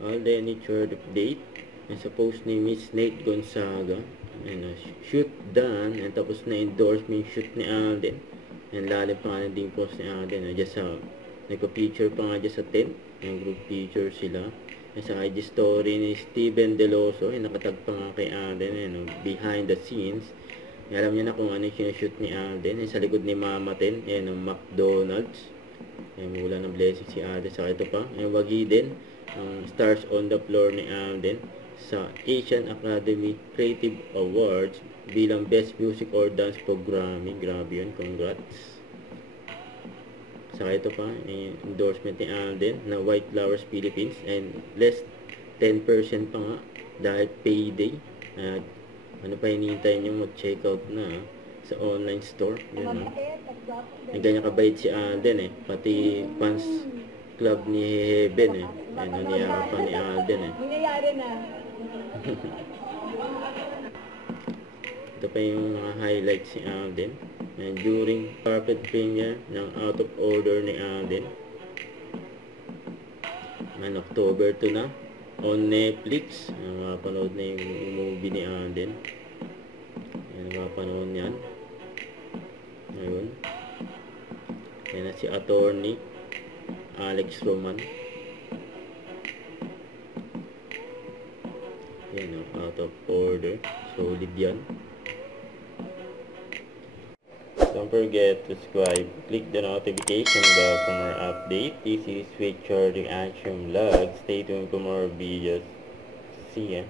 Aldeni third update. And sa post ni Miss Nate Gonzaga. And shoot done. And tapos na endorsement shoot ni Alden. And lalim pa nga din post ni Alden. Just sa nagpa-picture pa nga dyan sa tent. Yung group picture sila. And sa IG story ni Steven Deloso. And nakatag pa nga kay Alden. Behind the scenes. Alam niya na kung ano yung sinushoot ni Alden. Sa likod ni Mama Ten, yung McDonald's. Mula ng blessing si Alden. Saka ito pa, wagi din ang Stars on the Floor ni Alden sa Asian Academy Creative Awards bilang Best Music or Dance Programming. Grabe yun, congrats. Saka ito pa, endorsement ni Alden na White Flowers Philippines and less 10% pa nga dahil payday. Ano pa hinihintay nyo, mag-check out na sa online store. Yun, ganyan kabait si Alden pati fans club ni Heaven nangyayari pa ni Alden nangyayari na. Ito pa yung mga highlights si Alden during carpet premiere ng Out of Order ni Alden. October 2 na on Netflix. Mapanood na yung movie ni Alden. Mapanood yan. Ayun. Yan na si attorney Alex Roman. Yan Out of Order. Solid yan. Don't forget to subscribe. Click the notification bell for more updates. This is Sweet Charging Action Vlog. Stay tuned for more videos. See ya.